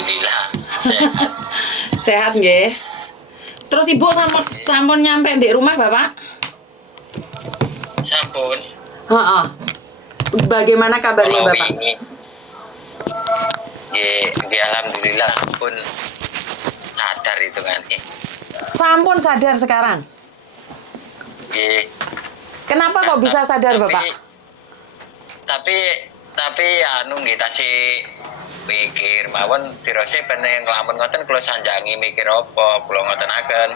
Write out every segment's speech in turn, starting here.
alhamdulillah sehat. Sehat nggih. Terus Ibu sampun nyampe di rumah Bapak? Sampun. Heeh. Bagaimana kabarnya Kalau Bapak? wingi nggih alhamdulillah pun sadar itu kan. Sampun sadar sekarang. Nggih. Kenapa kok bisa sadar Bapak? Tapi anu nggih tasih mikir mawon dirose peneng lamun ngoten kula sanjangi mikir apa kula ngotenaken.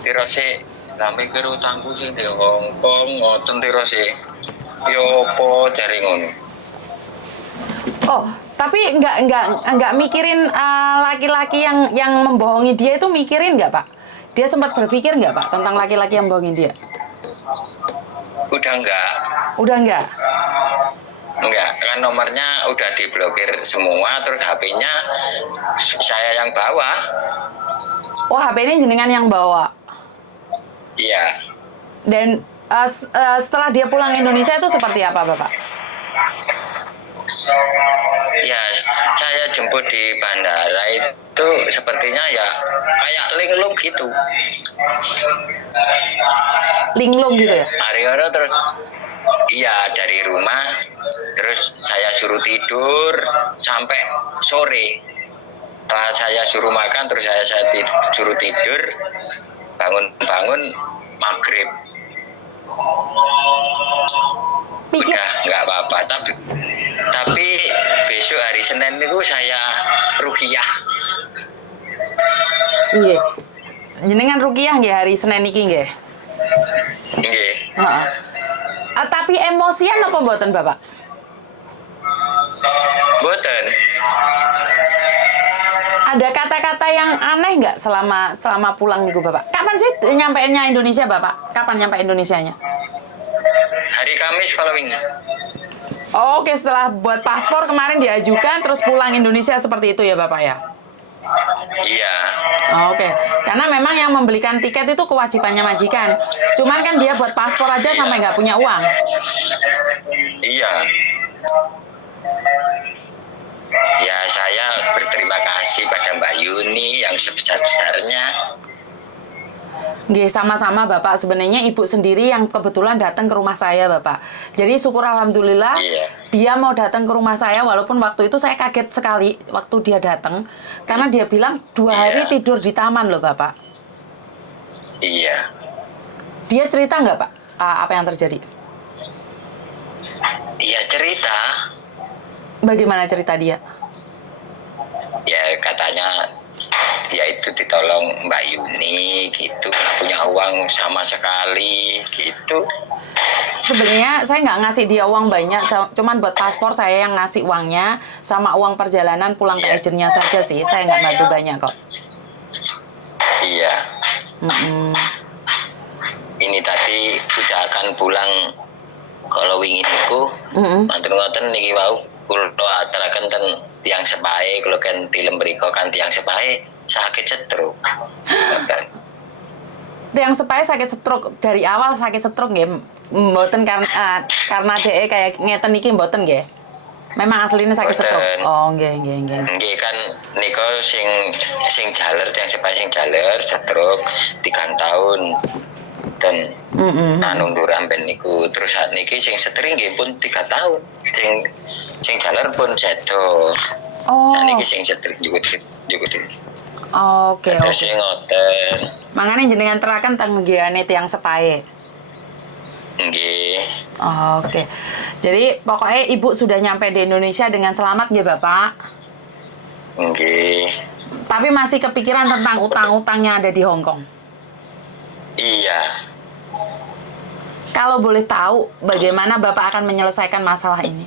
Dirose lah mikir utangku sing di Hongkong ngoten dirose. Yo apa jare ngono. Oh, tapi nggak mikirin laki-laki yang membohongi dia itu mikirin nggak Pak? Dia sempat berpikir nggak Pak tentang laki-laki yang bohongin dia? Udah enggak. Udah nggak? Enggak, kan nomornya udah diblokir semua, terus HP-nya saya yang bawa. Oh, HP ini jenengan yang bawa. Iya. Dan setelah dia pulang Indonesia itu seperti apa Bapak? Ya, saya jemput di bandara itu sepertinya ya kayak linglung gitu. Linglung gitu ya? Ariono terus iya dari rumah terus saya suruh tidur sampai sore. Setelah saya suruh makan terus saya suruh tidur, bangun maghrib. Pikir. Udah nggak apa-apa, tapi besok hari Senin itu saya ruqyah. Nggih. Jenengan ruqyah nggih hari Senin iki nggih? Nggih. Heeh. Tapi emosian apa mboten Bapak? Mboten. Ada kata-kata yang aneh nggak selama pulang niku Bapak? Kapan sih nyampainya Indonesia Bapak? Kapan nyampe Indonesianya? Hari Kamis kalau wingi. Oh, oke, setelah buat paspor kemarin diajukan terus pulang Indonesia seperti itu ya Bapak ya? Iya. Oh, oke, karena memang yang membelikan tiket itu kewajibannya majikan. Cuman kan dia buat paspor aja sampai nggak punya uang. Iya. Ya saya berterima kasih pada Mbak Yuni yang sebesar-besarnya. Nggih, sama-sama Bapak. Sebenarnya Ibu sendiri yang kebetulan datang ke rumah saya Bapak. Jadi syukur alhamdulillah dia mau datang ke rumah saya walaupun waktu itu saya kaget sekali waktu dia datang. Karena dia bilang 2 hari tidur di taman loh Bapak. Iya. Dia cerita nggak Pak apa yang terjadi? Iya cerita. Bagaimana cerita dia? Ya katanya ya itu ditolong Mbak Yuni gitu, nggak punya uang sama sekali gitu. Sebenarnya saya nggak ngasih dia uang banyak, cuman buat paspor saya yang ngasih uangnya, sama uang perjalanan pulang ke agennya saja sih. Saya nggak bantu banyak kok. Iya. Ini tadi udah akan pulang kalau wingi niku, mantun ngoten niki wau kula aturaken ten tiang sepahe kula kan tilem mriku kan tiang sepahe sakit stroke. Tiang sepahe sakit stroke dari awal sakit stroke nggih. Mboten karena DE kayak ngeten iki mboten nggih. Memang aslinya sakit stroke. Oh, nggih. Nggih kan niku sing jaler tiang sepahe sing jaler stroke 3 tahun. Dan nundur amben niku terus saat niki sing setring nggih pun 3 tahun. Sing jaler pun sedo. Oh. Saat niki sing setring juga. Oke. Terus ngoten. Mangane jenengan terakan teng nggihane tiang sepahe. Nggih. Oke. Jadi pokoknya Ibu sudah nyampe di Indonesia dengan selamat nggih Bapak? Nggih. Tapi masih kepikiran tentang utang-utang yang ada di Hong Kong? Iya. Kalau boleh tahu bagaimana Bapak akan menyelesaikan masalah ini?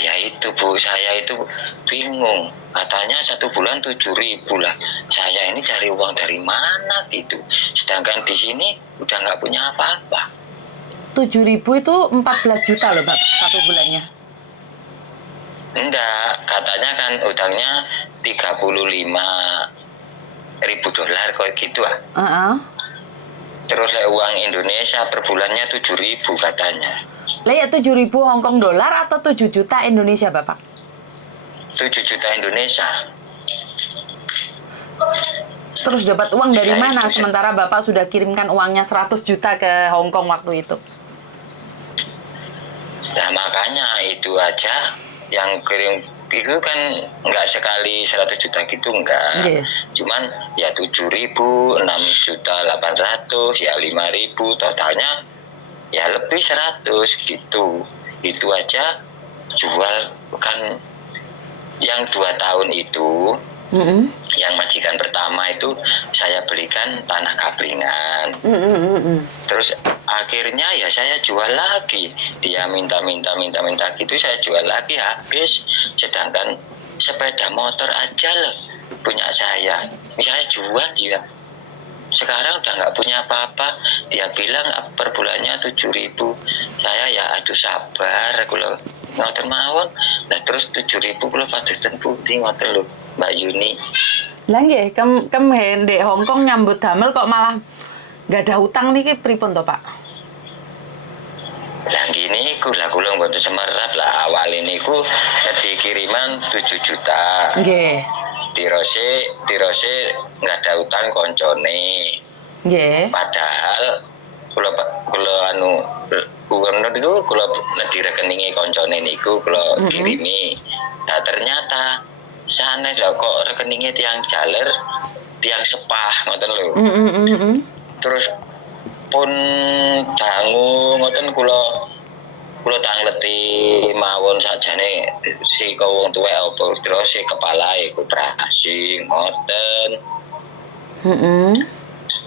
Ya itu Bu, saya itu bingung. Katanya 1 bulan 7.000 lah. Saya ini cari uang dari mana gitu. Sedangkan di sini udah nggak punya apa-apa. 7.000 itu 14 juta loh Bapak, 1 bulannya. Enggak, katanya kan utangnya 35.000 dolar kok gitu Terus uang Indonesia per bulannya 7.000 katanya. Lah ya 7.000 Hong Kong dolar atau 7 juta Indonesia Bapak? 7 juta Indonesia. Terus dapat uang dari Ya, mana itu, sementara Bapak sudah kirimkan uangnya 100 juta ke Hong Kong waktu itu? Nah makanya itu aja yang kirim itu kan nggak sekali 100 juta gitu, enggak. Nggih. Cuman ya 7.000, 6.800.000, ya 5.000, totalnya ya lebih 100 gitu. Itu aja jual kan yang 2 tahun itu. Yang majikan pertama itu saya belikan tanah kaplingan. Terus akhirnya ya saya jual lagi. Dia minta gitu, saya jual lagi habis. Sedangkan sepeda motor aja loh punya saya jual dia. Sekarang udah nggak punya apa-apa. Dia bilang per bulannya 7.000. Saya ya aduh sabar kalau ngoten mawon. Nah terus 7.000 kalau padetan putih ngoten lho Mbak Yuni. Lah nggih, kem ndek Hong Kong nyambut damel kok malah nggak ada utang niki pripun to, Pak? Lah gini kula mboten semerap lah awal ini ku dikiriman 7 juta. Nggih. Tirose nggak ada utang koncone. Nggih. Padahal kula anu gubernur itu kula di rekeningi koncone niku kula kirimi. Nah ternyata sana kok rekeningnya tiang jaler, tiang sepah ngoten lho. Terus pun dangu ngoten kula tangleti mawon sakjane si wong tuwek apa terus si kepalae koperasi ngoten.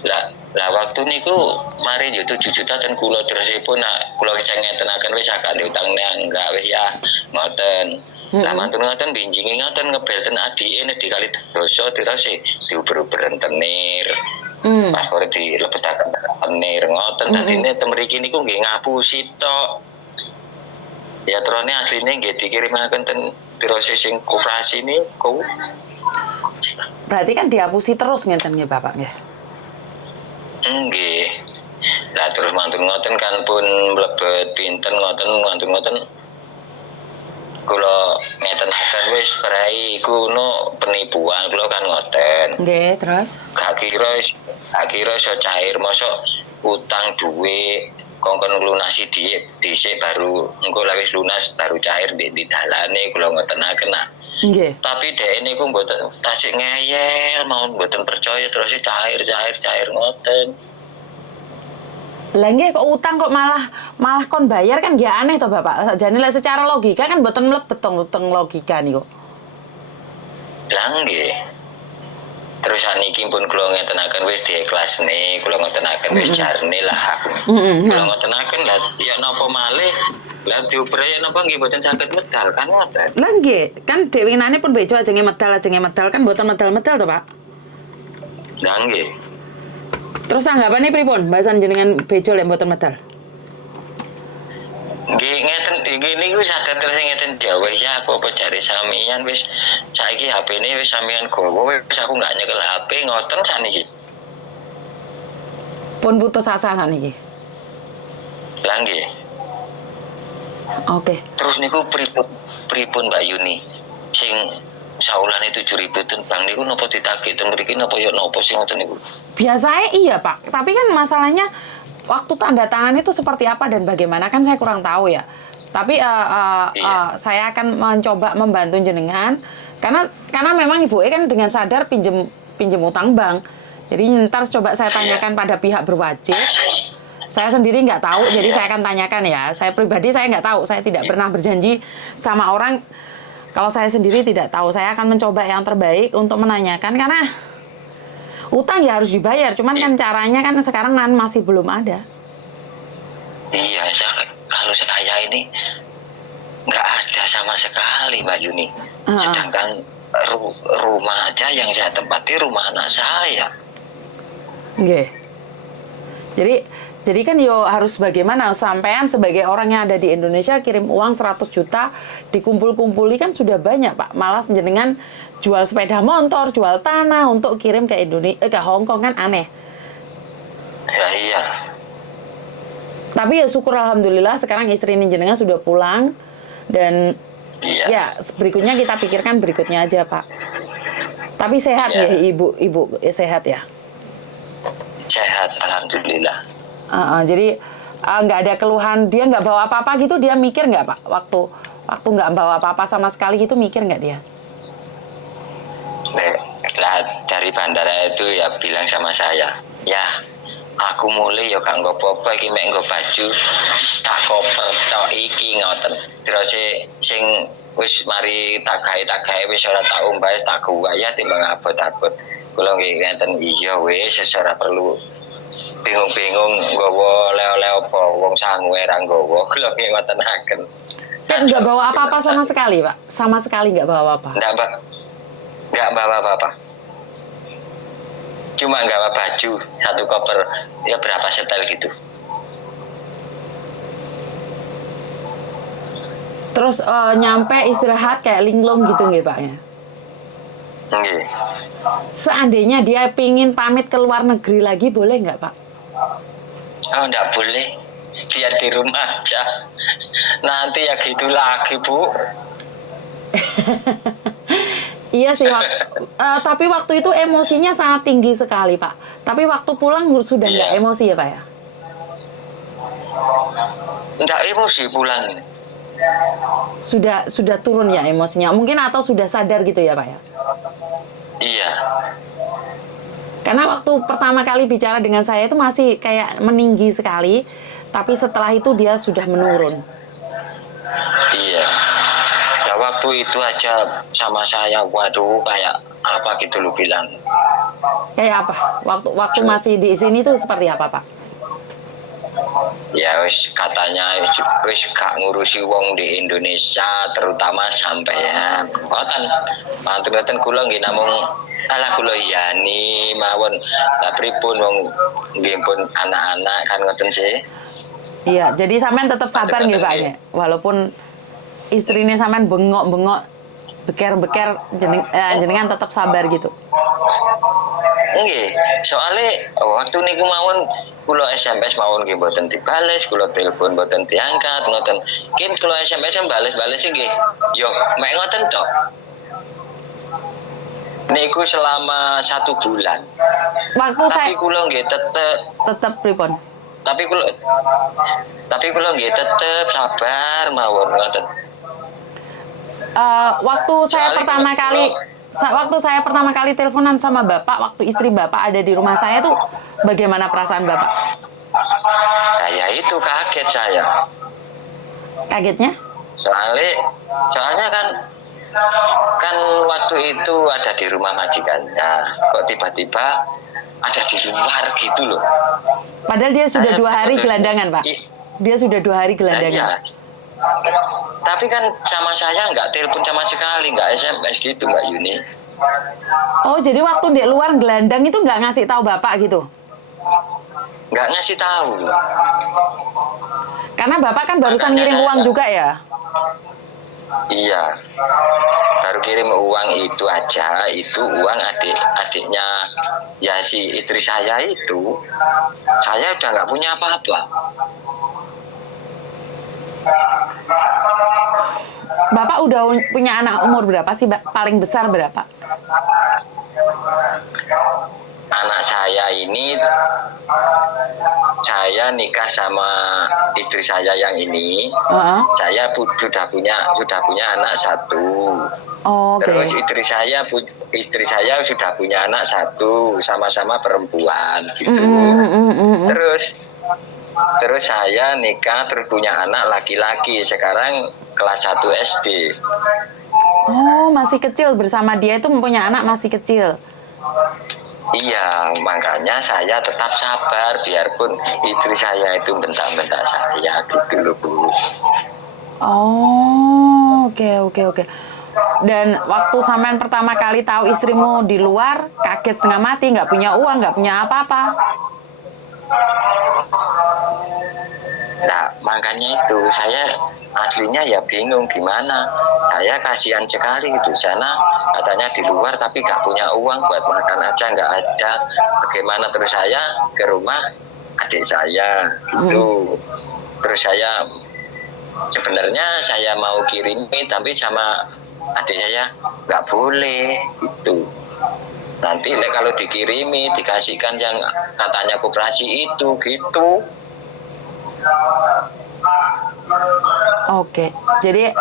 Lah waktu niku mari yo 7 juta ten kula terusipun kula cengetenaken wis akeh utang enggak wis ya ngoten. Lah mantun ngoten binjingi ngoten ngebelten adike nek dikali dosa terus diuber-uber rentenir. Paspor dilebetaken rentenir ngoten dadine temriki niku nggih ngapusi tok. Ya terone asline nggih dikirimaken ten terus sing koperasi niku. Berarti kan dihapusi terus ngeten nggih Bapak nggih. Nggih. Lah terus mantun ngoten kan pun mlebet pinten ngoten kula ngeten-ngeten wis prei kuno penipuan kula kan ngoten. Nggih, terus? Gak kira iso cair mosok utang duwe kongkon nglunasi dhisik baru engko lek wis lunas baru cair di dalane kula ngotenaken nah. Nggih. Tapi dhek niku mboten tasik ngeyel mau mboten percaya terus cair ngoten. Lah nggih kok utang kok malah kon bayar kan nggih aneh to Bapak. Sakjane lek secara logika kan mboten mlebet utang logika niku. Lah nggih. Terus saniki pun kula ngetenaken wis diikhlasne, kula ngetenaken wis jarne lah aku. Kula ngetenaken lah ya napa malih lah diuber ya napa nggih mboten saged medal kan ngoten. Lah nggih, kan dhek winane pun bejo ajenge medal kan mboten medal-medal to, Pak. Lah nggih. Terus anggapannya pripun? Bahasan jenengan bejo lek mboten medal. Nggih ngeten iki niku saged terus ngeten wis ya aku apa jare samian wis saiki HP-ne wis samian gowo wis aku nggak nyekel HP ngoten saniki. Pun putus asa saniki. Lah nggih. Oke. Terus niku pripun Mbak Yuni sing saulane 7.000 ten bang niku napa ditagih ten mriki napa ya napa sing ngoten niku? Biasanya iya Pak, tapi kan masalahnya waktu tanda tangan itu seperti apa dan bagaimana kan saya kurang tahu ya. Tapi saya akan mencoba membantu jenengan karena memang ibu kan dengan sadar pinjem utang bank. Jadi ntar coba saya tanyakan pada pihak berwajib. Saya sendiri nggak tahu, jadi saya akan tanyakan ya. Saya pribadi saya nggak tahu, saya tidak pernah berjanji sama orang. Kalau saya sendiri tidak tahu, saya akan mencoba yang terbaik untuk menanyakan karena utang ya harus dibayar, cuman kan caranya kan sekarang kan masih belum ada. Iya, kalau saya ini nggak ada sama sekali Mbak Yuni. Sedangkan rumah aja yang saya tempati rumah anak saya. Nggih. Jadi kan yo harus bagaimana sampean sebagai orang yang ada di Indonesia kirim uang 100 juta dikumpul-kumpuli kan sudah banyak Pak. Malah jenengan jual sepeda motor, jual tanah untuk kirim ke ke Hong Kong kan aneh. Ya iya. Tapi ya syukur alhamdulillah sekarang istri ini jenengan sudah pulang dan Iya. Ya, berikutnya kita pikirkan berikutnya aja, Pak. Tapi sehat Iya. ya, ibu sehat ya. Sehat, alhamdulillah. Jadi nggak ada keluhan, dia nggak bawa apa-apa gitu, dia mikir nggak Pak? Waktu nggak bawa apa-apa sama sekali gitu, mikir nggak dia? Lah dari bandara itu ya bilang sama saya, ya aku mulai ya gak nggo apa-apa iki mek nggo baju tak koper tok iki ngoten. Terus sing wis mari tak gawe wis ora tak umbah tak kuwak ya timbang abot-abot. Kula nggih ngeten iya wis ora perlu bingung-bingung nggawa oleh-oleh apa wong sangu ra nggawa. Kula nggih ngotenaken. Kan nggak bawa apa-apa sama sekali Pak? Sama sekali nggak bawa apa? Nggak bawa apa-apa. Cuma nggak bawa baju satu koper ya berapa setel gitu. Terus nyampe istirahat kayak linglung gitu nggih Pak ya? Nggih. Seandainya dia pingin pamit ke luar negeri lagi, boleh nggak Pak? Oh nggak boleh, biar di rumah aja. Nanti ya gitu lagi Bu. Iya sih, tapi waktu itu emosinya sangat tinggi sekali Pak. Tapi waktu pulang sudah nggak emosi ya Pak ya? Nggak emosi pulang. Sudah turun ya emosinya, mungkin atau sudah sadar gitu ya Pak ya? Iya. Karena waktu pertama kali bicara dengan saya itu masih kayak meninggi sekali, tapi setelah itu dia sudah menurun. Iya. Ya waktu itu aja sama saya, waduh kayak apa gitu lu bilang. Kayak apa? Waktu masih di sini tuh seperti apa Pak? Ya wis katanya wis gak ngurusi wong di Indonesia terutama sampean. Ngoten. Mantun kula nggih namung ala kula yani mawon. Lah pripun wong nggih pun anak-anak kan ngoten sih. Iya, jadi sampean tetap sabar nggih Pak ya? Walaupun istrinya sampean bengok-bengok beker-beker jenengan tetap sabar gitu. Nggih, soalnya waktu niku mawon kula SMS mawon nggih mboten dibales, kula telepon mboten diangkat ngoten. Kim kula SMS bales-bales nggih. Yo, mek ngoten tok. Niku selama 1 bulan. Waktu Tapi kula nggih tetep pripun? Tapi kula nggih tetep sabar mawon ngoten. Waktu saya pertama kali teleponan sama Bapak, waktu istri Bapak ada di rumah saya tuh, bagaimana perasaan Bapak? Nah, ya itu kaget saya. Kagetnya? Soalnya kan waktu itu ada di rumah majikannya, kok tiba-tiba ada di luar gitu loh. Padahal dia sudah 2 hari gelandangan Pak. Dia sudah 2 hari gelandangan. Nah, iya. Tapi kan sama saya nggak telepon sama sekali, nggak SMS gitu Mbak Yuni. Oh, jadi waktu di luar gelandang itu nggak ngasih tahu Bapak gitu? Nggak ngasih tahu. Karena Bapak kan barusan ngirim uang juga ya? Iya, baru kirim uang itu aja, itu uang adiknya ya si istri saya itu, saya udah nggak punya apa-apa. Bapak udah punya anak umur berapa sih? Paling besar berapa? Anak saya ini, saya nikah sama istri saya yang ini, saya sudah punya anak 1. Terus istri saya sudah punya anak 1, sama-sama perempuan gitu. Terus saya nikah terus punya anak laki-laki, sekarang kelas 1 SD. Oh, masih kecil, bersama dia itu mempunyai anak masih kecil. Iya, makanya saya tetap sabar biarpun istri saya itu bentak-bentak saya gitu loh Bu. Oh, oke. Dan waktu sampean pertama kali tahu istrimu di luar, kaget setengah mati, nggak punya uang, nggak punya apa-apa. Nah, makanya itu saya aslinya ya bingung gimana. Saya kasihan sekali di sana, katanya di luar tapi nggak punya uang buat makan aja nggak ada. Bagaimana terus saya ke rumah adik saya itu, terus saya sebenarnya saya mau kirimi tapi sama adik saya nggak boleh itu. Nanti kalau dikirimi dikasihkan yang katanya koperasi itu gitu. Oke, jadi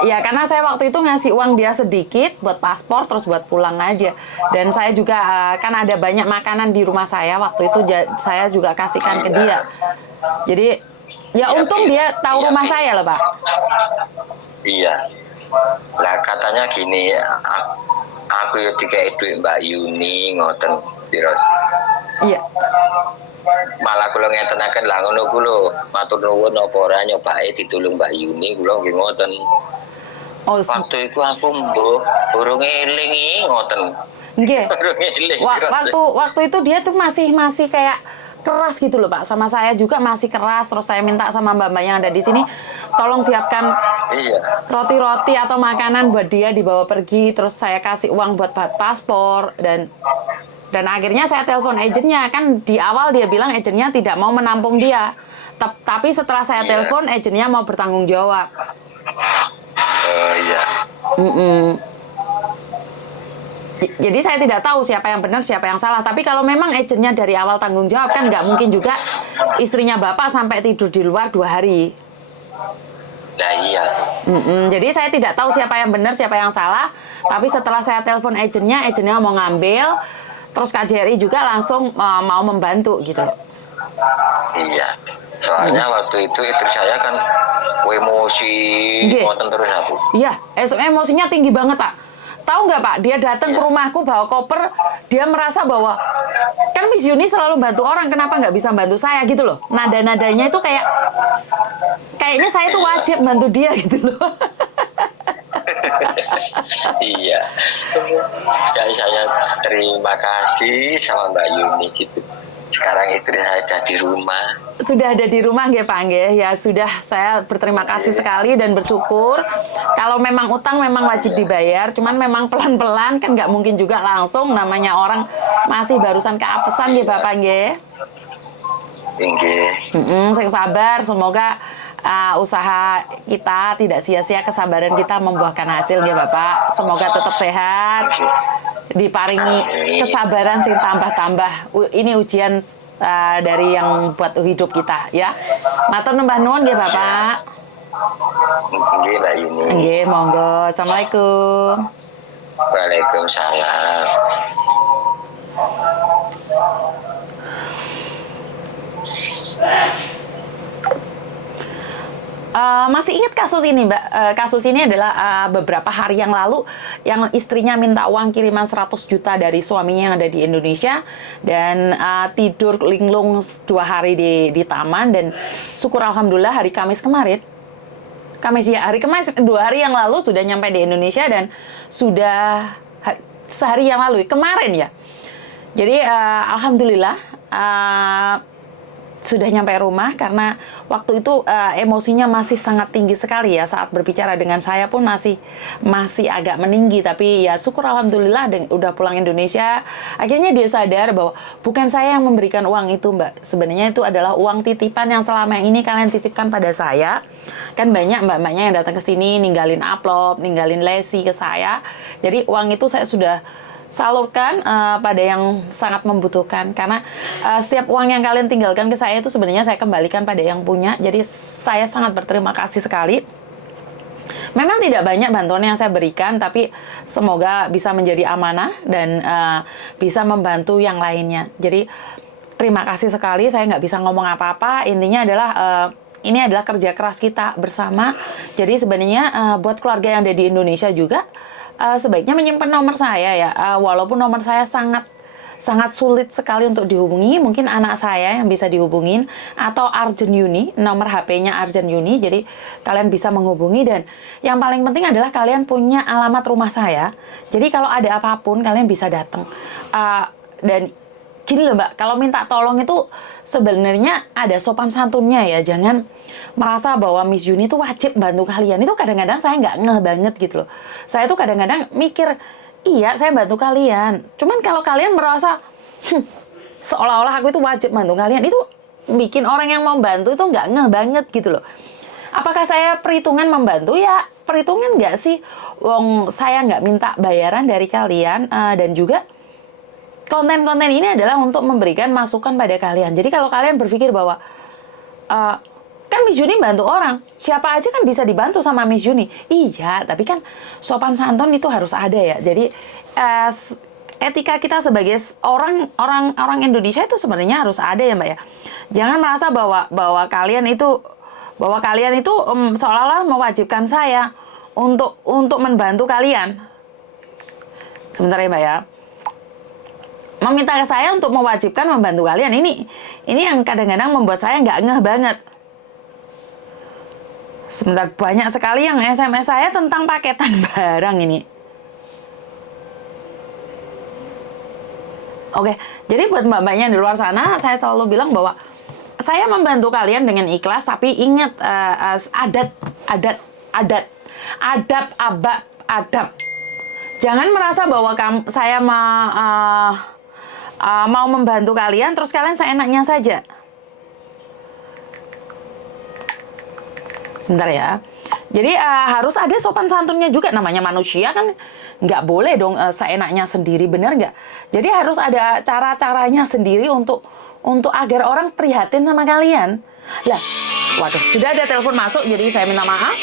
ya karena saya waktu itu ngasih uang dia sedikit buat paspor terus buat pulang aja. Dan saya juga kan ada banyak makanan di rumah saya waktu itu saya juga kasihkan ke dia. Jadi ya untung dia tahu rumah saya loh, Pak. Iya. Lah katanya gini, aku ya dikei duit Mbak Yuni ngoten Piros. Iya. Malah kula ngetenaken lah ngono ku lho, matur nuwun apa ora nyobake ditulung Mbak Yuni kula nggih ngoten. Oh, Waktu itu aku mbuh urung eling ngoten. nggih. Urung eling. Waktu itu dia tuh masih kayak keras gitu loh, Pak. Sama saya juga masih keras. Terus saya minta sama mbak-mbak yang ada di sini, tolong siapkan roti-roti atau makanan buat dia dibawa pergi. Terus saya kasih uang buat paspor dan akhirnya saya telepon agennya. Kan di awal dia bilang agennya tidak mau menampung dia. Tapi setelah saya telepon, agennya mau bertanggung jawab. Iya. Jadi saya tidak tahu siapa yang benar, siapa yang salah. Tapi kalau memang agennya dari awal tanggung jawab, kan nggak mungkin juga istrinya Bapak sampai tidur di luar 2 hari. Nah iya. Jadi saya tidak tahu siapa yang benar, siapa yang salah. Tapi setelah saya telepon agennya mau ngambil. Terus KJRI juga langsung mau membantu gitu loh. Iya. Soalnya waktu itu istri saya kan emosi ngoten terus aku. Iya, emosinya tinggi banget, Pak. Tahu nggak, Pak, dia datang ke rumahku bawa koper, dia merasa bahwa kan Miss Yuni selalu bantu orang, kenapa nggak bisa bantu saya gitu loh. Nada-nadanya itu kayaknya saya tuh wajib bantu dia gitu loh. Iya. Ya, saya terima kasih sama Mbak Yuni gitu. Sekarang istri saya ada di rumah. Sudah ada di rumah nggih, Pak nggih? Ya sudah, saya berterima kasih sekali dan bersyukur. Kalau memang utang memang wajib dibayar, cuman memang pelan-pelan kan nggak mungkin juga langsung, namanya orang masih barusan keapesan nggih Bapak nggih. Nggih. Sing sabar, semoga usaha kita tidak sia-sia, kesabaran kita membuahkan hasil nggih Bapak. Semoga tetap sehat. Diparingi kesabaran sing tambah-tambah. Ini ujian dari yang buat hidup kita ya. Matur nembah nuwun nggih Bapak. Nggih Mbak Yuni. Nggih, monggo. Assalamualaikum. Waalaikumsalam. Masih ingat kasus ini, Mbak? Kasus ini adalah beberapa hari yang lalu yang istrinya minta uang kiriman 100 juta dari suaminya yang ada di Indonesia dan tidur linglung 2 hari di taman dan syukur alhamdulillah hari Kamis kemarin. Hari Kamis 2 hari yang lalu sudah nyampe di Indonesia dan sudah sehari yang lalu kemarin ya. Jadi alhamdulillah sudah nyampe rumah karena waktu itu emosinya masih sangat tinggi sekali ya, saat berbicara dengan saya pun masih agak meninggi, tapi ya syukur alhamdulillah udah pulang Indonesia. Akhirnya dia sadar bahwa bukan saya yang memberikan uang itu, Mbak. Sebenarnya itu adalah uang titipan yang selama ini kalian titipkan pada saya. Kan banyak mbak-mbaknya yang datang ke sini ninggalin amplop, ninggalin lesi ke saya. Jadi uang itu saya sudah salurkan pada yang sangat membutuhkan, karena setiap uang yang kalian tinggalkan ke saya itu sebenarnya saya kembalikan pada yang punya. Jadi saya sangat berterima kasih sekali. Memang tidak banyak bantuan yang saya berikan, tapi semoga bisa menjadi amanah dan bisa membantu yang lainnya. Jadi terima kasih sekali. Saya nggak bisa ngomong apa-apa. Intinya adalah ini adalah kerja keras kita bersama. Jadi sebenarnya buat keluarga yang ada di Indonesia juga sebaiknya menyimpan nomor saya ya, walaupun nomor saya sangat sulit sekali untuk dihubungi. Mungkin anak saya yang bisa dihubungin atau Arjen Yuni, nomor HP-nya Arjen Yuni. Jadi kalian bisa menghubungi dan yang paling penting adalah kalian punya alamat rumah saya. Jadi kalau ada apapun kalian bisa datang. Dan gini loh Mbak, kalau minta tolong itu sebenarnya ada sopan santunnya ya. Jangan merasa bahwa Miss Yuni itu wajib bantu kalian. Itu kadang-kadang saya nggak ngeh banget gitu loh. Saya tuh kadang-kadang mikir, iya saya bantu kalian. Cuman kalau kalian merasa seolah-olah aku itu wajib bantu kalian, itu bikin orang yang mau bantu itu nggak ngeh banget gitu loh. Apakah saya perhitungan membantu? Ya perhitungan nggak sih? Wong saya nggak minta bayaran dari kalian, dan juga konten-konten ini adalah untuk memberikan masukan pada kalian. Jadi kalau kalian berpikir bahwa kan Miss Juni bantu orang, siapa aja kan bisa dibantu sama Miss Juni. Iya, tapi kan sopan santun itu harus ada ya. Jadi etika kita sebagai orang Indonesia itu sebenarnya harus ada ya Mbak ya. Jangan merasa bahwa kalian itu seolah-olah mewajibkan saya untuk membantu kalian. Sebentar ya Mbak ya. Meminta ke saya untuk mewajibkan membantu kalian, ini yang kadang-kadang membuat saya nggak ngeh banget. Sebentar, banyak sekali yang SMS saya tentang paketan barang ini. Oke, jadi buat mbak-mbaknya di luar sana, saya selalu bilang bahwa saya membantu kalian dengan ikhlas, tapi ingat adab. Jangan merasa bahwa saya mau membantu kalian, terus kalian seenaknya saja. Sebentar ya. Jadi harus ada sopan santunnya juga, namanya manusia kan nggak boleh dong seenaknya sendiri, benar nggak? Jadi harus ada cara-caranya sendiri untuk agar orang prihatin sama kalian. Lah, waduh, sudah ada telepon masuk, jadi saya minta maaf.